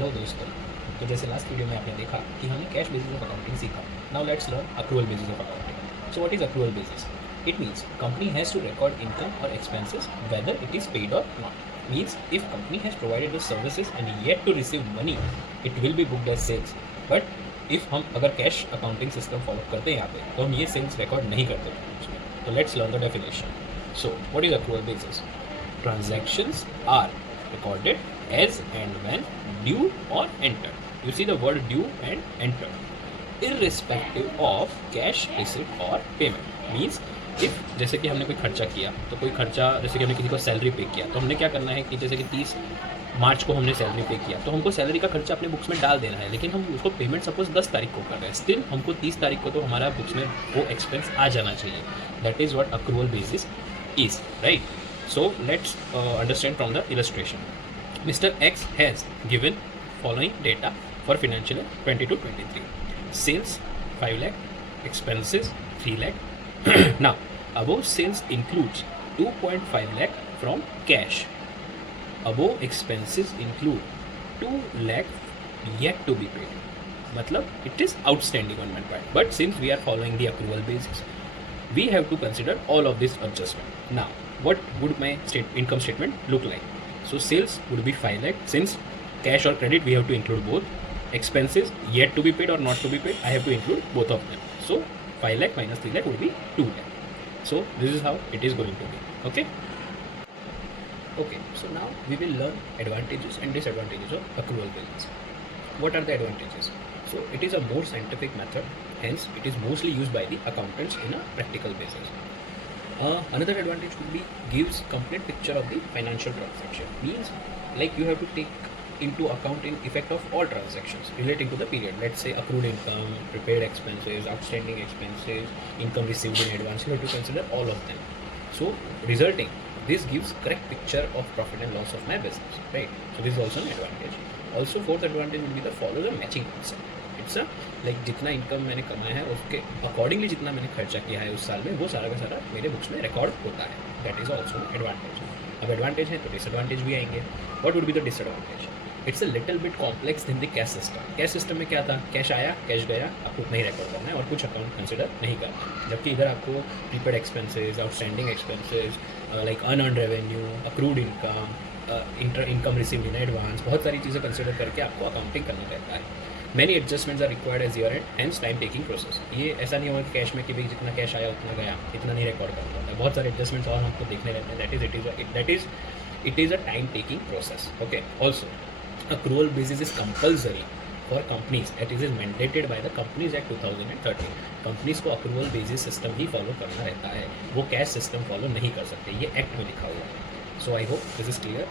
हेलो दोस्तों। तो जैसे लास्ट वीडियो में आपने देखा कि हमने कैश बेसिस ऑफ अकाउंटिंग सीखा। Now let's learn accrual basis of accounting. So what is accrual basis? It means company has to record income और expenses whether it is paid और not. Means if company has provided the services and yet to receive money, it will be booked as sales. But if हम अगर cash accounting system follow करते हैं यहाँ पे, तो हम ये सेल्स रिकॉर्ड नहीं करते उसमें। तो let's learn the definition. So what is accrual basis? Transactions are recorded as and when due or entered. You see the word due and entered. Irrespective of cash receipt or payment. Means if जैसे कि हमने कोई खर्चा किया, तो कोई खर्चा जैसे कि हमने किसी को सैलरी पे किया, तो हमने क्या करना है कि जैसे कि 30 मार्च को हमने सैलरी पे किया, तो हमको सैलरी का खर्चा अपने बुक्स में डाल देना है। लेकिन हम उसको पेमेंट सपोज 10 तारीख को कर रहे हैं, स्टिल हमको 30 तारीख को तो हमारा बुक्स में वो एक्सपेंस आ जाना चाहिए। That is what accrual basis is, right? So let's understand from the illustration. Mr. X has given following data for financial year 22-23. Sales 5 lakh, expenses 3 lakh. Now, above sales includes 2.5 lakh from cash. Above expenses include 2 lakh yet to be paid. मतलब it is outstanding on my part. But since we are following the accrual basis, we have to consider all of this adjustment. Now, what would my income statement look like? So sales would be 5 lakh. Since cash or credit, we have to include both. Expenses yet to be paid or not to be paid, I have to include both of them. So 5 lakh minus 3 lakh would be 2 lakh. So this is how it is going to be. Okay. Okay. So now we will learn advantages and disadvantages of accrual basis. What are the advantages? So it is a more scientific method. Hence, it is mostly used by the accountants in a practical basis. Another advantage would be gives complete picture of the financial transaction. Means like you have to take into account in effect of all transactions relating to the period. Let's say accrued income, prepaid expenses, outstanding expenses, income received in advance. You have to consider all of them. So resulting, this gives correct picture of profit and loss of my business, right? So this is also an advantage. Also fourth advantage will be the follow the matching concept. It's like जितना इनकम मैंने कमाया है उसके अकॉर्डिंगली जितना मैंने खर्चा किया है उस साल में, वो सारा का सारा मेरे बुक्स में रिकॉर्ड होता है। That is also advantage. अब एडवांटेज है तो डिसएडवांटेज भी आएंगे। What would be the disadvantage? It's a little bit complex in the cash system. Cash system में क्या था? कैश आया, कैश गया, आपको उतना ही रिकॉर्ड करना है और कुछ अकाउंट कंसिडर नहीं करना। जबकि इधर आपको prepaid expenses, outstanding expenses, like unearned revenue, accrued income, income received in advance, बहुत सारी चीज़ें कंसिडर करके आपको अकाउंटिंग करना रहता है। Many adjustments are required as year end hence time taking process. ये ऐसा नहीं होगा कि कैश में कि भाई जितना कैश आया उतना गया, इतना नहीं रिकॉर्ड करना होता है। बहुत सारे एडजस्टमेंट्स और हमको देखने रहते हैं। That is a time taking process. Okay. Also accrual basis is compulsory for companies at is mandated by the companies act 2013। Companies को अक्रूवल बेसिस सिस्टम ही फॉलो करना रहता है, वो कैश सिस्टम फॉलो नहीं कर सकते। ये एक्ट में लिखा हुआ है। So I hope this is clear.